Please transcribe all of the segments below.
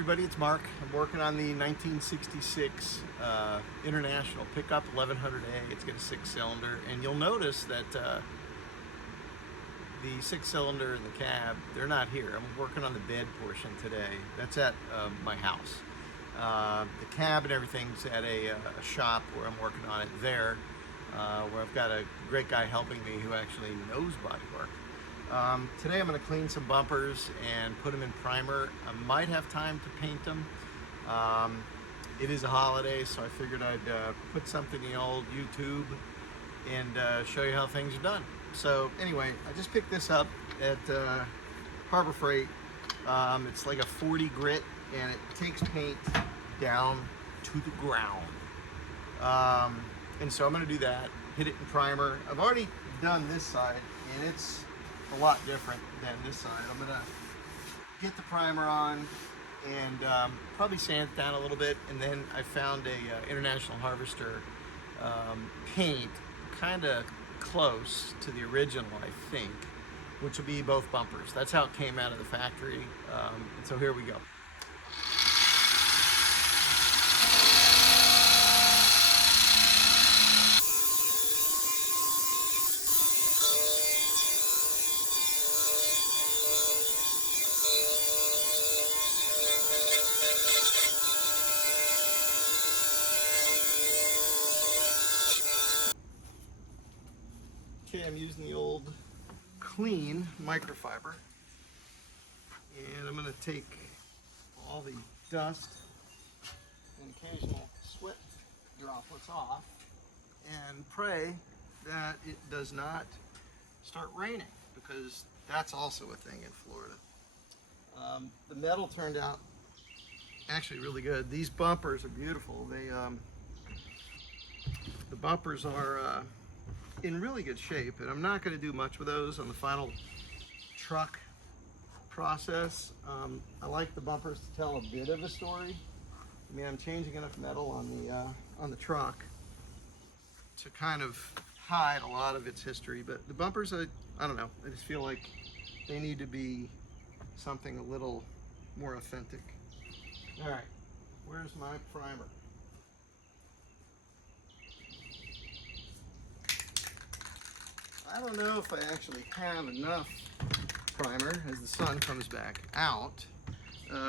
everybody, it's Mark. I'm working on the 1966 International pickup 1100A. It's got a 6-cylinder, and you'll notice that the 6-cylinder and the cab, they're not here. I'm working on the bed portion today. That's at my house. The cab and everything's at a shop where I'm working on it there, where I've got a great guy helping me who actually knows bodywork. Today I'm going to clean some bumpers and put them in primer. I might have time to paint them. It is a holiday, so I figured I'd put something in the old YouTube and show you how things are done. So anyway, I just picked this up at Harbor Freight. It's like a 40 grit, and it takes paint down to the ground. And so I'm going to do that, hit it in primer. I've already done this side, and it's a lot different than this side. I'm gonna get the primer on and probably sand it down a little bit, and then I found a International Harvester paint kind of close to the original, I think, which will be both bumpers. That's how it came out of the factory, and so here we go. Okay, I'm using the old clean microfiber, and I'm going to take all the dust and occasional sweat droplets off and pray that it does not start raining, because that's also a thing in Florida. The metal turned out actually really good. These bumpers are beautiful. The bumpers are in really good shape, and I'm not going to do much with those on the final truck process. I like the bumpers to tell a bit of a story. I mean, I'm changing enough metal on the truck to kind of hide a lot of its history, but the bumpers, I don't know, I just feel like they need to be something a little more authentic. All right, where's my primer? I don't know if I actually have enough primer as the sun comes back out.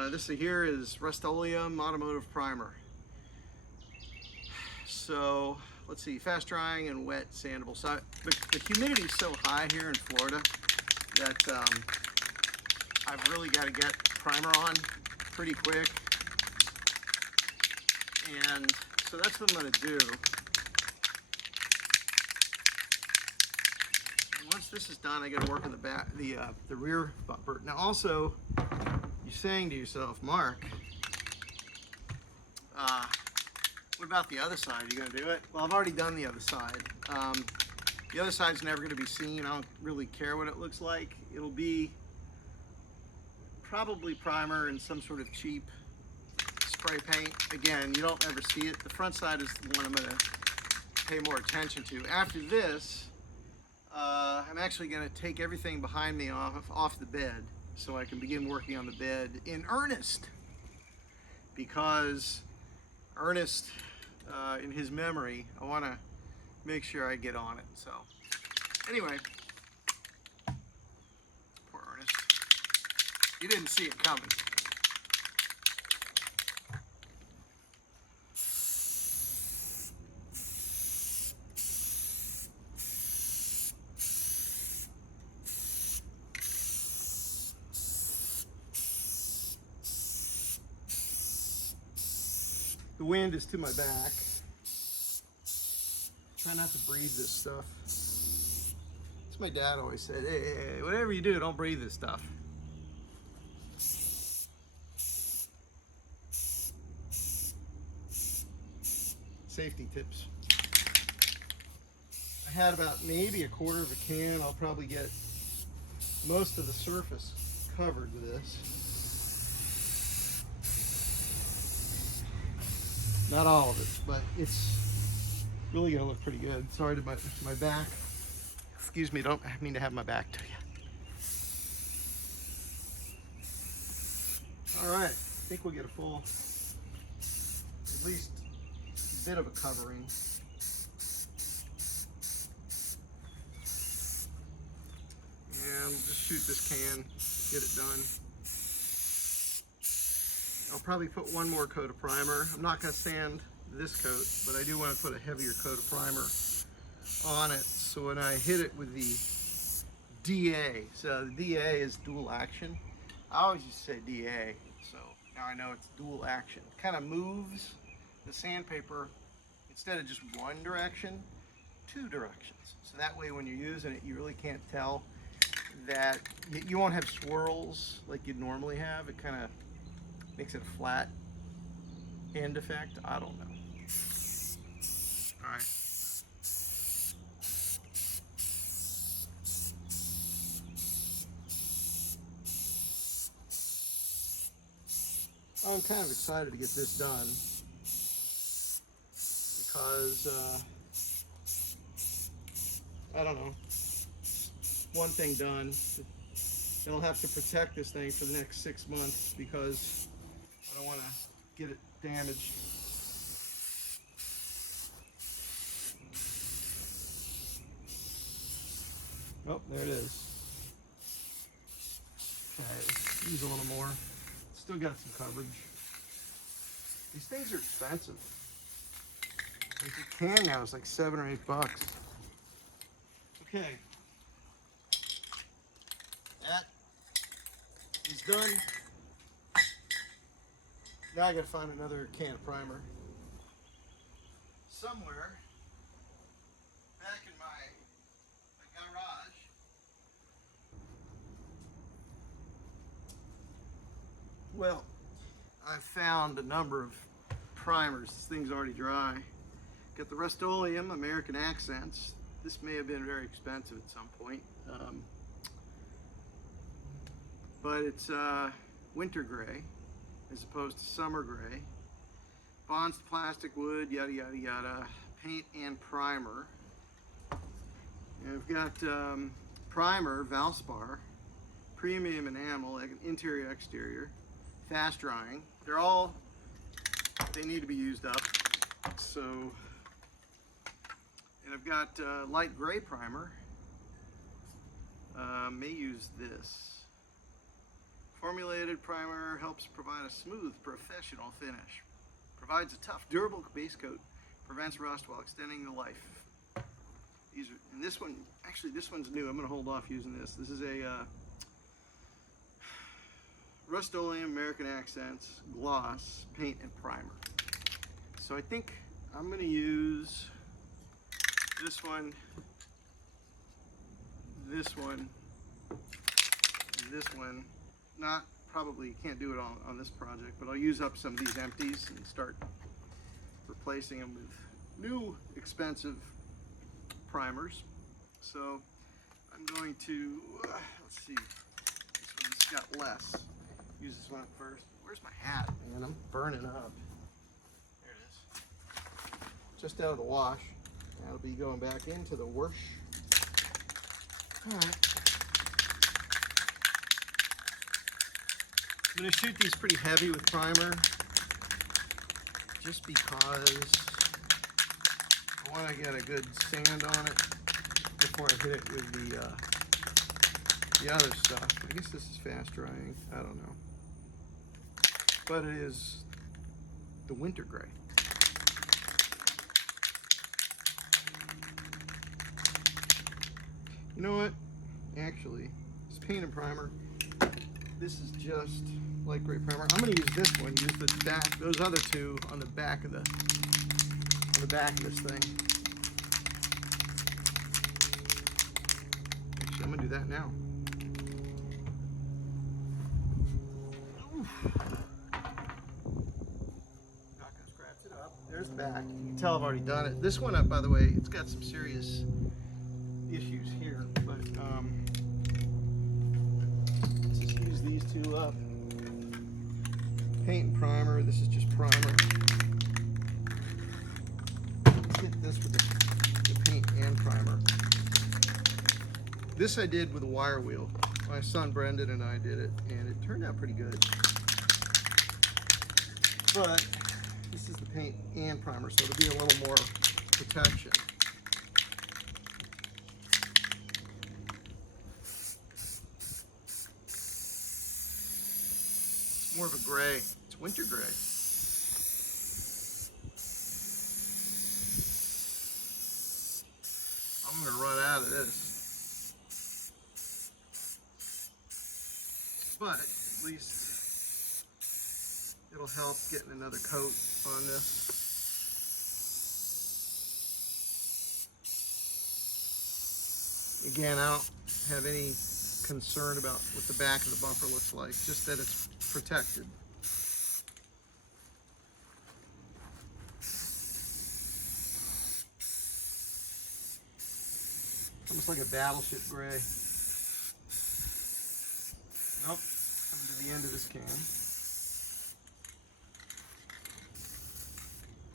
This here is Rust-Oleum Automotive Primer. So let's see, fast drying and wet sandable. So the humidity is so high here in Florida that I've really got to get primer on pretty quick. And so that's what I'm going to do. Once this is done, I got to work on the back, the rear bumper. Now, also, you're saying to yourself, Mark, what about the other side? Are you going to do it? Well, I've already done the other side. The other side's never going to be seen. I don't really care what it looks like. It'll be probably primer and some sort of cheap spray paint. Again, you don't ever see it. The front side is the one I'm going to pay more attention to. After this, I'm actually going to take everything behind me off the bed so I can begin working on the bed in earnest, because Ernest, in his memory, I want to make sure I get on it. So anyway, poor Ernest, he didn't see it coming. The wind is to my back. Try not to breathe this stuff. That's my dad always said, hey, whatever you do, don't breathe this stuff. Safety tips. I had about maybe a quarter of a can. I'll probably get most of the surface covered with this. Not all of it, but it's really gonna look pretty good. Sorry to my back. Excuse me, don't mean to have my back to you. All right, think we'll get a full, at least a bit of a covering. And we'll just shoot this can, get it done. I'll probably put one more coat of primer. I'm not going to sand this coat, but I do want to put a heavier coat of primer on it, so when I hit it with the DA, so the DA is dual action. I always used to say DA, so now I know it's dual action. It kind of moves the sandpaper, instead of just one direction, two directions. So that way when you're using it, you really can't tell that you won't have swirls like you'd normally have. It kind of makes it a flat end effect. I don't know. All right. I'm kind of excited to get this done because I don't know, one thing done. It'll have to protect this thing for the next 6 months because I don't want to get it damaged. Oh, there it is. Okay, let's use a little more. Still got some coverage. These things are expensive. Like a can now is like $7 or $8. Okay. That is done. Now I gotta find another can of primer. Somewhere back in my garage. Well, I've found a number of primers. This thing's already dry. Got the Rust-Oleum American Accents. This may have been very expensive at some point. But it's winter gray as opposed to summer gray. Bonds to plastic, wood, yada yada yada. Paint and primer. And I've got primer, Valspar, premium enamel, like an interior exterior, fast drying. They need to be used up. So, and I've got light gray primer. May use this. Formulated primer helps provide a smooth, professional finish. Provides a tough, durable base coat. Prevents rust while extending the life. And this one, actually this one's new. I'm going to hold off using this. This is a Rust-Oleum American Accents Gloss Paint and Primer. So I think I'm going to use this one, this one, this one. Not probably, can't do it on this project, but I'll use up some of these empties and start replacing them with new expensive primers. So I'm going to, let's see, this one's got less. Use this one first. Where's my hat, man? I'm burning up. There it is. Just out of the wash. That'll be going back into the wash. All right. I'm going to shoot these pretty heavy with primer just because I want to get a good sand on it before I hit it with the other stuff. I guess this is fast drying. I don't know. But it is the winter gray. You know what? Actually, this paint and primer, this is just light gray primer. I'm going to use this one. Use the back. Those other two on the back of this thing. Actually, I'm going to do that now. Not going to scratch it up. There's the back. You can tell I've already done it. This one, by the way, it's got some serious issues here, but let's just use these two up. Paint and primer. This is just primer. Let's hit this with the paint and primer. This I did with a wire wheel. My son Brendan and I did it, and it turned out pretty good. But this is the paint and primer, so it'll be a little more protection. It's more of a gray. It's winter gray. I'm gonna run out of this. But at least it'll help getting another coat on this. Again, I don't have any concern about what the back of the bumper looks like, just that it's protected. Almost like a battleship gray. Nope, coming to the end of this can.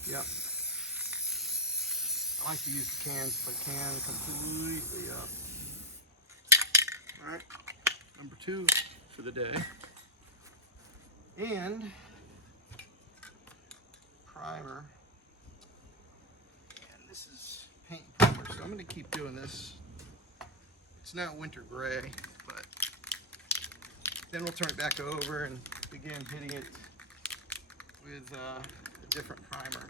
Yep. I like to use the cans if I can completely up. All right, number 2 for the day. And primer. And this is paint and primer, so I'm going to keep doing this. It's not winter gray, but then we'll turn it back over and begin hitting it with a different primer.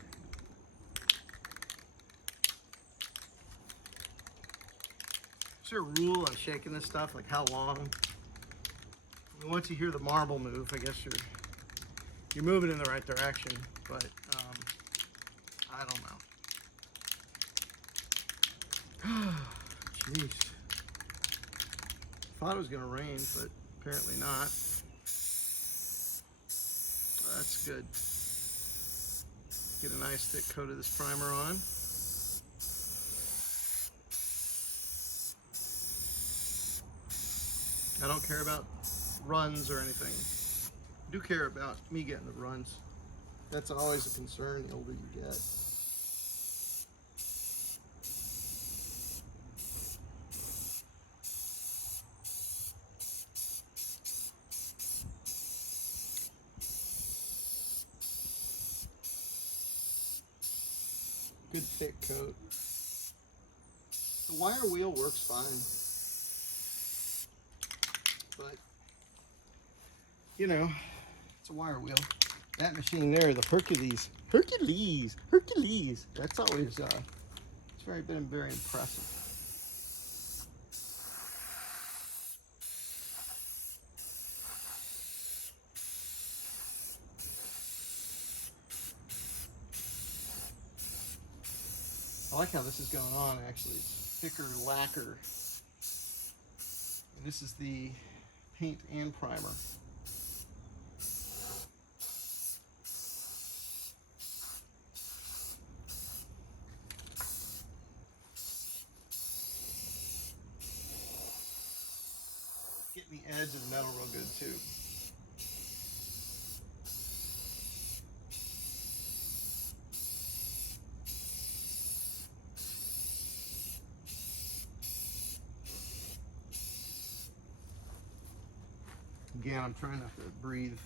Is there a rule on shaking this stuff? Like how long? I mean, once you hear the marble move, I guess you're moving in the right direction, but I don't know. Jeez. Thought it was gonna rain, but apparently not. That's good. Get a nice thick coat of this primer on. I don't care about runs or anything. I do care about me getting the runs. That's always a concern the older you get. Good thick coat. The wire wheel works fine. But, you know, it's a wire wheel. That machine there, the Hercules, that's always, it's been very impressive. I like how this is going on, actually. It's thicker lacquer. And this is the paint and primer. Getting the edge of the metal real good too. Again, I'm trying not to breathe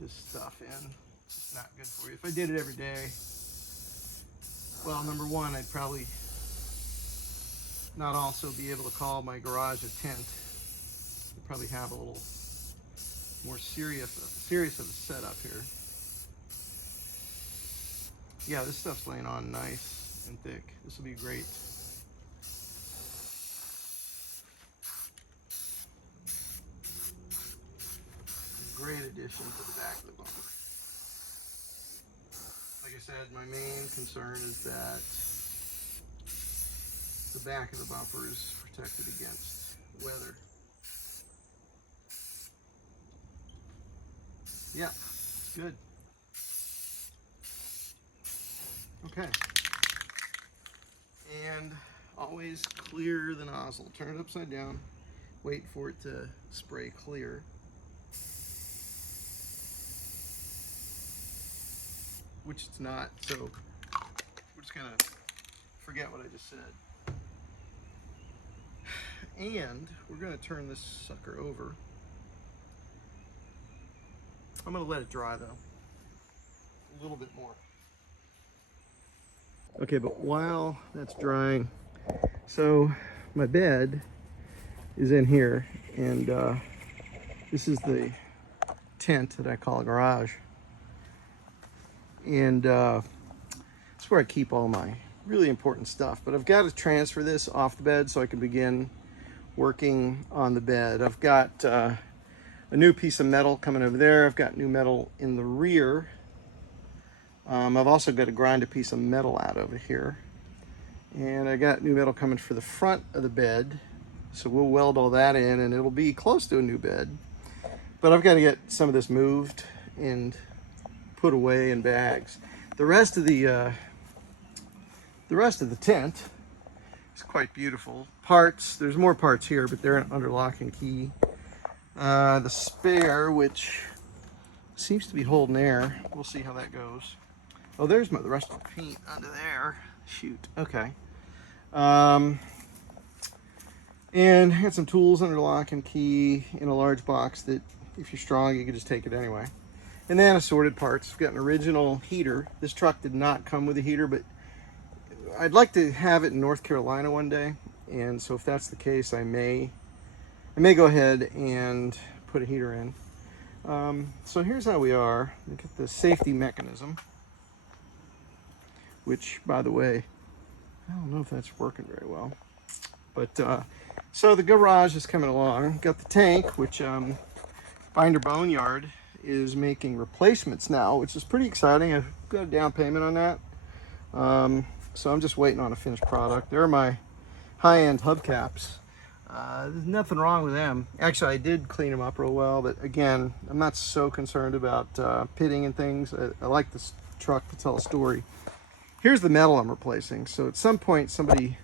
this stuff in. It's not good for you. If I did it every day, well, number one, I'd probably not also be able to call my garage a tent. I'd probably have a little more serious of a setup here. Yeah, this stuff's laying on nice and thick. This will be great. Great addition to the back of the bumper. Like I said, my main concern is that the back of the bumper is protected against weather. Yeah, it's good. Okay. And always clear the nozzle. Turn it upside down. Wait for it to spray clear. Which it's not, so we're just gonna forget what I just said. And we're gonna turn this sucker over. I'm gonna let it dry though. a little bit more. Okay, but while that's drying, so my bed is in here, and this is the tent that I call a garage. And it's where I keep all my really important stuff. But I've got to transfer this off the bed so I can begin working on the bed. I've got a new piece of metal coming over there. I've got new metal in the rear. I've also got to grind a piece of metal out over here. And I got new metal coming for the front of the bed. So we'll weld all that in and it'll be close to a new bed. But I've got to get some of this moved and put away in bags. The rest of the tent is quite beautiful. Parts, there's more parts here, but they're under lock and key. The spare, which seems to be holding air. We'll see how that goes. Oh, there's the rest of the paint under there. Shoot, okay. And I got some tools under lock and key in a large box that if you're strong, you can just take it anyway. And then assorted parts. I've got an original heater. This truck did not come with a heater, but I'd like to have it in North Carolina one day. And so if that's the case, I may go ahead and put a heater in. So here's how we are. Look at the safety mechanism, which, by the way, I don't know if that's working very well. But so the garage is coming along. Got the tank, which Binder Boneyard is making replacements now, which is pretty exciting. I've got a down payment on that. So I'm just waiting on a finished product. There are my high-end hubcaps. There's nothing wrong with them. Actually, I did clean them up real well, but again, I'm not so concerned about pitting and things. I like this truck to tell a story. Here's the metal I'm replacing. So at some point, somebody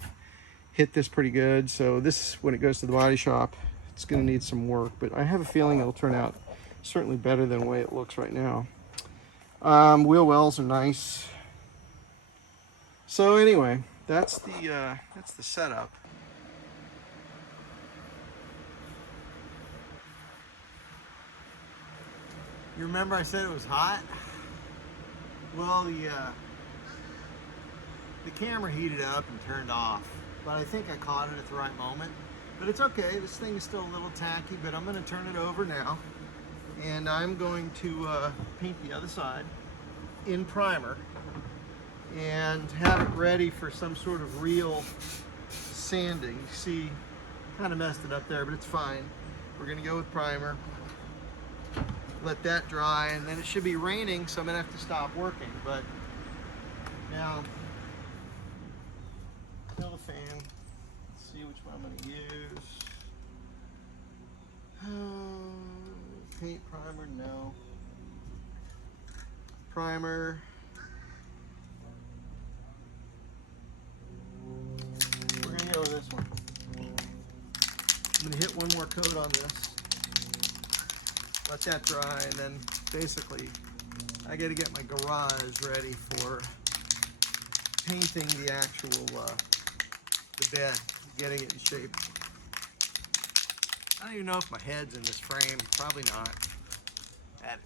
hit this pretty good. So this, when it goes to the body shop, it's going to need some work, but I have a feeling it'll turn out certainly better than the way it looks right now. Wheel wells are nice. So anyway, that's the setup. You remember I said it was hot? Well, the camera heated up and turned off, but I think I caught it at the right moment. But it's okay, this thing is still a little tacky, but I'm going to turn it over now. And I'm going to paint the other side in primer and have it ready for some sort of real sanding. You see, kind of messed it up there, but it's fine. We're going to go with primer. Let that dry, and then it should be raining, so I'm gonna have to stop working. But now, kill the fan. Let's see which one I'm gonna use. Paint primer, no. Primer. We're gonna go with this one. I'm gonna hit one more coat on this. Let that dry, and then basically I got to get my garage ready for painting the actual the bed, getting it in shape. I don't even know if my head's in this frame. Probably not. That is.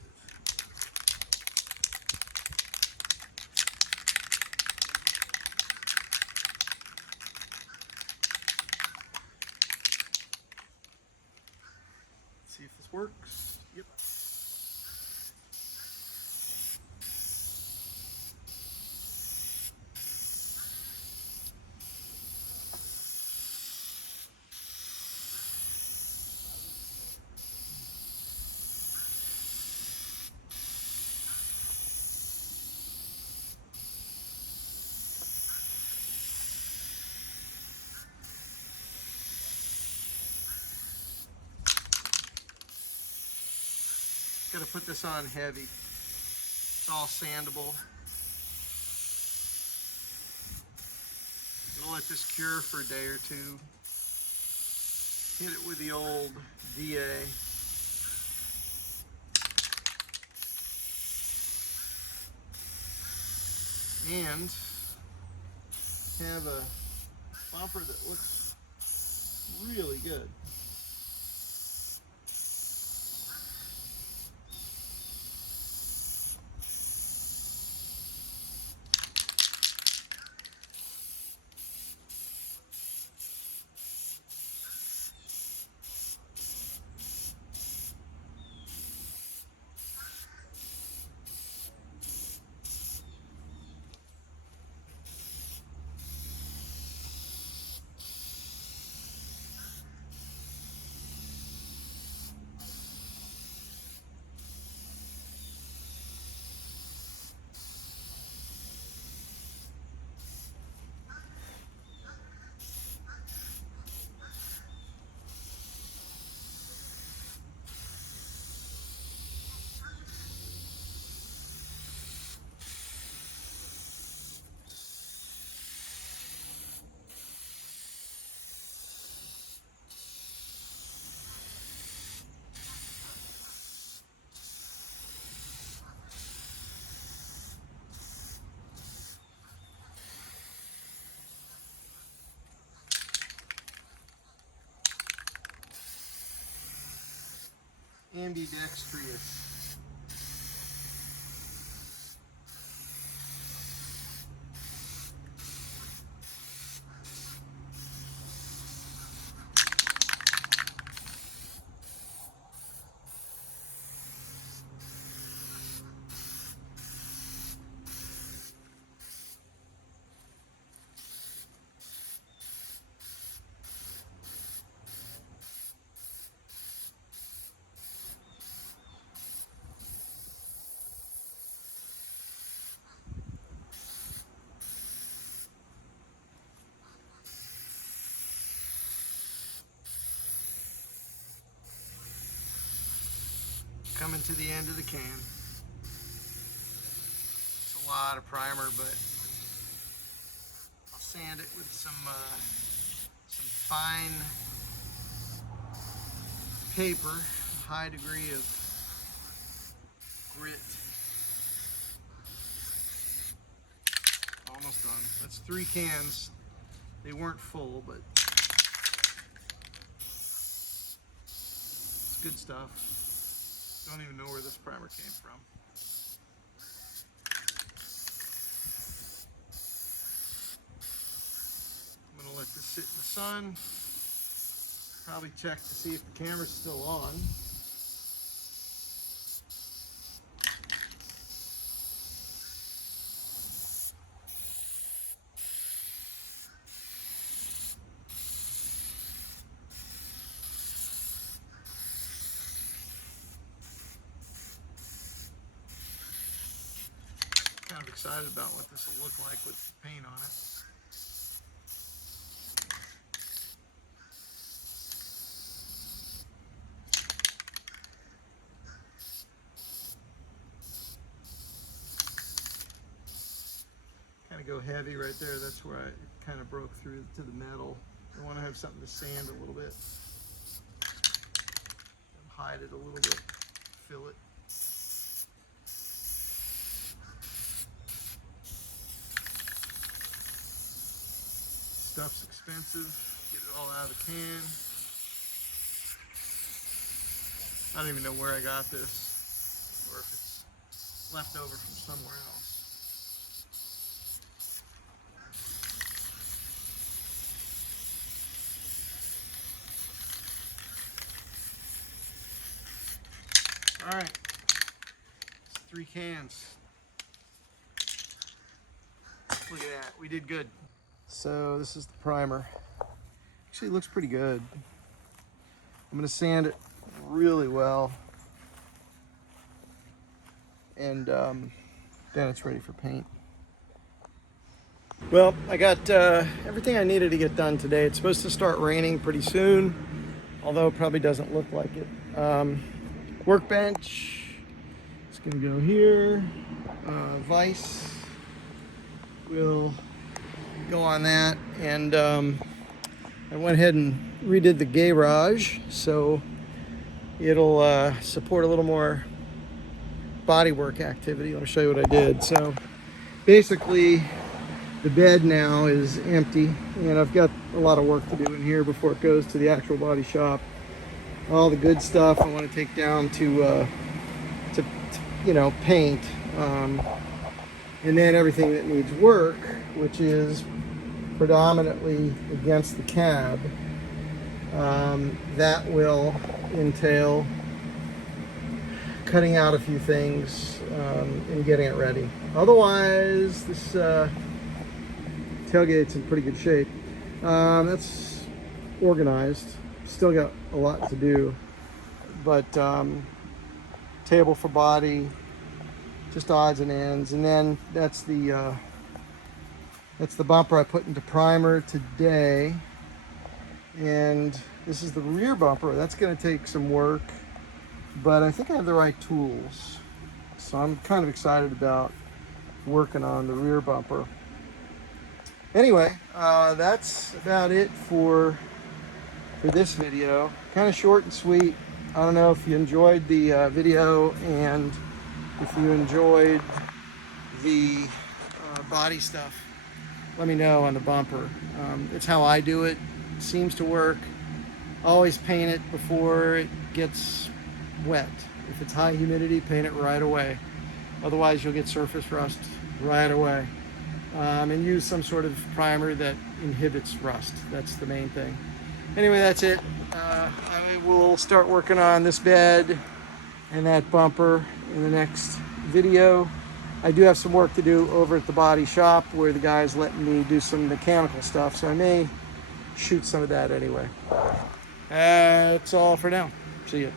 Let's see if this works. Yep. Got to put this on heavy. It's all sandable. We'll let this cure for a day or two. Hit it with the old DA. And have a bumper that looks really good. ambidextrous. Coming to the end of the can. It's a lot of primer, but I'll sand it with some fine paper, high degree of grit. Almost done. That's 3 cans. They weren't full, but it's good stuff. Don't even know where this primer came from. I'm gonna let this sit in the sun. Probably check to see if the camera's still on. Kind of excited about what this will look like with the paint on it. Kind of go heavy right there. That's where I kind of broke through to the metal. I want to have something to sand a little bit. And hide it a little bit. Fill it. Stuff's expensive. Get it all out of the can. I don't even know where I got this, or if it's left over from somewhere else. All right, it's 3 cans. Look at that, we did good. So this is the primer. Actually, it looks pretty good. I'm gonna sand it really well, and then it's ready for paint. Well, I got everything I needed to get done today. It's supposed to start raining pretty soon, although it probably doesn't look like it. Workbench, it's gonna go here. Vise will go on that, and I went ahead and redid the garage, so it'll support a little more bodywork activity. Let me show you what I did. So basically, the bed now is empty, and I've got a lot of work to do in here before it goes to the actual body shop. All the good stuff I want to take down to you know, paint, and then everything that needs work, which is predominantly against the cab, that will entail cutting out a few things and getting it ready. Otherwise, this tailgate's in pretty good shape. That's organized. Still got a lot to do, but table for body, just odds and ends. And then that's the bumper I put into primer today, and this is the rear bumper. That's going to take some work, but I think I have the right tools, so I'm kind of excited about working on the rear bumper. Anyway, that's about it for this video. Kind of short and sweet. I don't know if you enjoyed the video, and if you enjoyed the body stuff, let me know on the bumper. It's how I do it. It seems to work. Always paint it before it gets wet. If it's high humidity, paint it right away. Otherwise, you'll get surface rust right away. And use some sort of primer that inhibits rust. That's the main thing. Anyway, that's it. I will start working on this bed and that bumper in the next video. I do have some work to do over at the body shop where the guy's letting me do some mechanical stuff, so I may shoot some of that anyway. That's all for now. See ya.